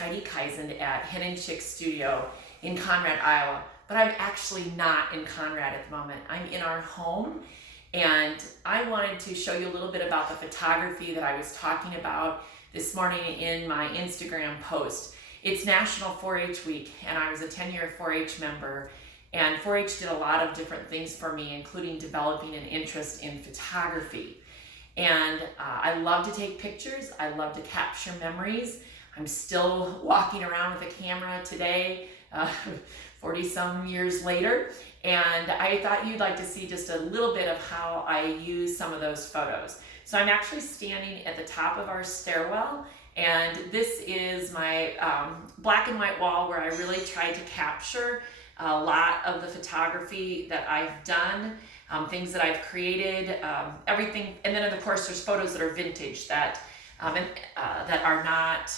Heidi Kaisand at Hen and Chick Studio in Conrad, Iowa, but I'm actually not in Conrad at the moment. I'm in our home, and I wanted to show you a little bit about the photography that I was talking about this morning in my Instagram post. It's National 4-H Week, and I was a 10-year 4-H member, and 4-H did a lot of different things for me, including developing an interest in photography. And I love to take pictures. I love to capture memories. I'm still walking around with a camera today, 40 some years later. And I thought you'd like to see just a little bit of how I use some of those photos. So I'm actually standing at the top of our stairwell, and this is my black and white wall where I really tried to capture a lot of the photography that I've done. Things that I've created, everything, and then of course there's photos that are vintage that that are not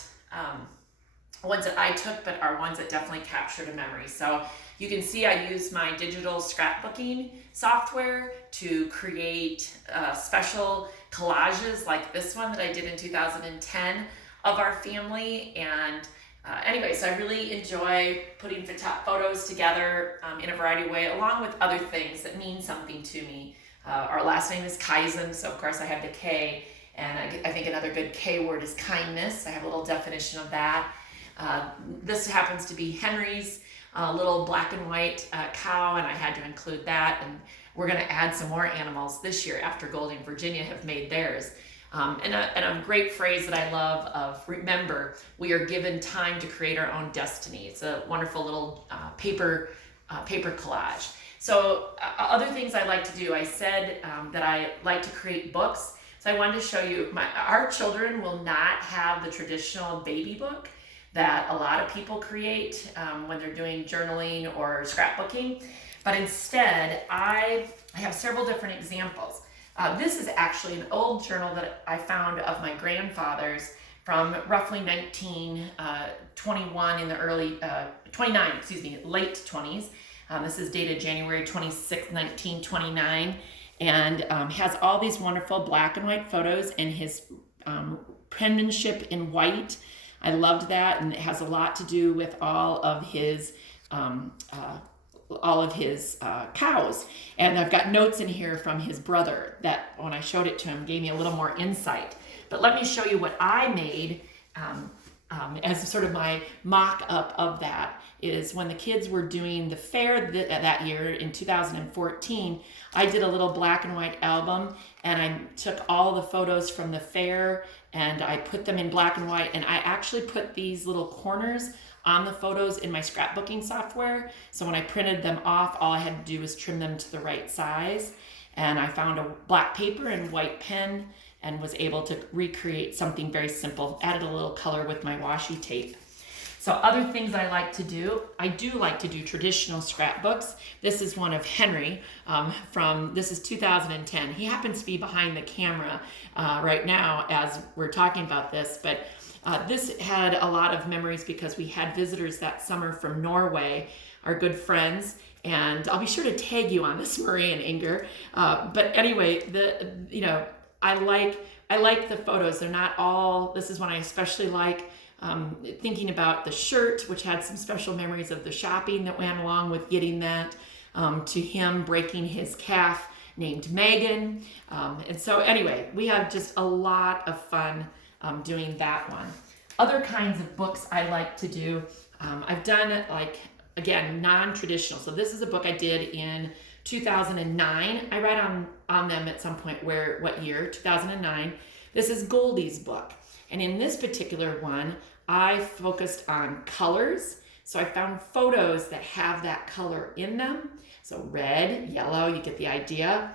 ones that I took, but are ones that definitely captured a memory. So you can see I use my digital scrapbooking software to create special collages like this one that I did in 2010 of our family. And anyways, I really enjoy putting photos together in a variety of ways, along with other things that mean something to me. Our last name is Kaisand, so of course I have the K, and I think another good K word is kindness. I have a little definition of that. This happens to be Henry's little black and white cow, and I had to include that, and we're going to add some more animals this year after Golding, Virginia have made theirs. And a great phrase that I love of, remember, we are given time to create our own destiny. It's a wonderful little paper collage. So other things I like to do, I said that I like to create books. So I wanted to show you, our children will not have the traditional baby book that a lot of people create when they're doing journaling or scrapbooking. But instead, I have several different examples. This is actually an old journal that I found of my grandfather's from roughly 1921 in the early, 29, excuse me, late 20s. This is dated January 26, 1929, and has all these wonderful black and white photos and his penmanship in white. I loved that, and it has a lot to do with all of his cows. And I've got notes in here from his brother that when I showed it to him gave me a little more insight. But let me show you what I made as sort of my mock-up of that. Is when the kids were doing the fair that year in 2014, I did a little black and white album, and I took all the photos from the fair and I put them in black and white, and I actually put these little corners on the photos in my scrapbooking software. So when I printed them off, all I had to do was trim them to the right size. And I found a black paper and white pen and was able to recreate something very simple. Added a little color with my washi tape. So other things I like to do, I do like to do traditional scrapbooks. This is one of Henry this is 2010. He happens to be behind the camera right now as we're talking about this, but this had a lot of memories because we had visitors that summer from Norway, our good friends, and I'll be sure to tag you on this, Marie and Inger. But anyway, I like the photos. They're not all. This is one I especially like. Thinking about the shirt, which had some special memories of the shopping that went along with getting that, to him breaking his calf named Megan. And so anyway, we have just a lot of fun doing that one. Other kinds of books I like to do, I've done again, non-traditional. So this is a book I did in 2009. I write on them at some point what year, 2009. This is Goldie's book. And in this particular one, I focused on colors. So I found photos that have that color in them. So red, yellow, you get the idea,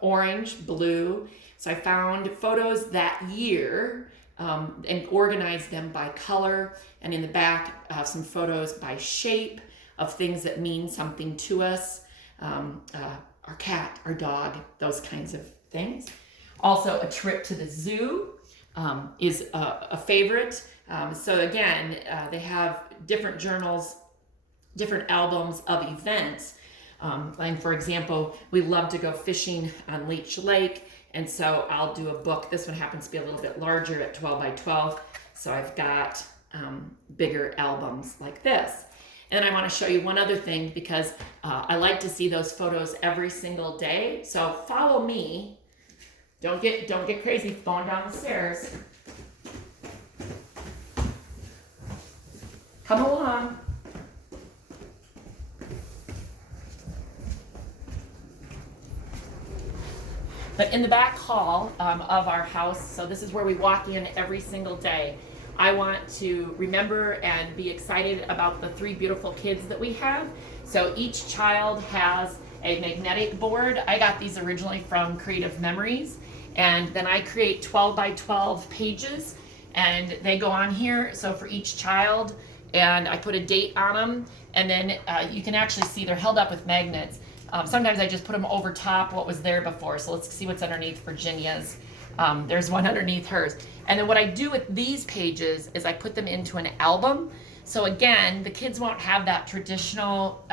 orange, blue. So I found photos that year and organized them by color. And in the back, some photos by shape of things that mean something to us. Our cat, our dog, those kinds of things. Also, a trip to the zoo is a favorite. So again, they have different journals, different albums of events. And for example, we love to go fishing on Leech Lake. And so I'll do a book. This one happens to be a little bit larger at 12 by 12. So I've got bigger albums like this. And then I want to show you one other thing, because I like to see those photos every single day. So follow me. Don't get crazy going down the stairs. Come along. But in the back hall of our house, so this is where we walk in every single day, I want to remember and be excited about the 3 beautiful kids that we have. So each child has a magnetic board. I got these originally from Creative Memories, and then I create 12 by 12 pages, and they go on here. So for each child, and I put a date on them, and then you can actually see they're held up with magnets. Sometimes I just put them over top what was there before. So let's see what's underneath Virginia's. There's one underneath hers. And then what I do with these pages is I put them into an album. So again, the kids won't have that traditional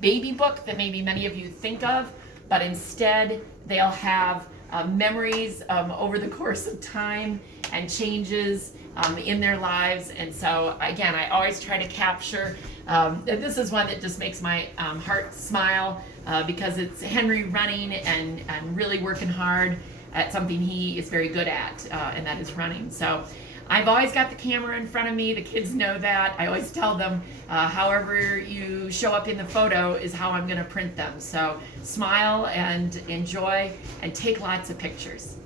baby book that maybe many of you think of, but instead they'll have memories over the course of time and changes in their lives. And so again, I always try to capture, this is one that just makes my heart smile because it's Henry running and really working hard at something he is very good at, and that is running. So I've always got the camera in front of me. The kids know that. I always tell them, however you show up in the photo is how I'm gonna print them. So smile and enjoy and take lots of pictures.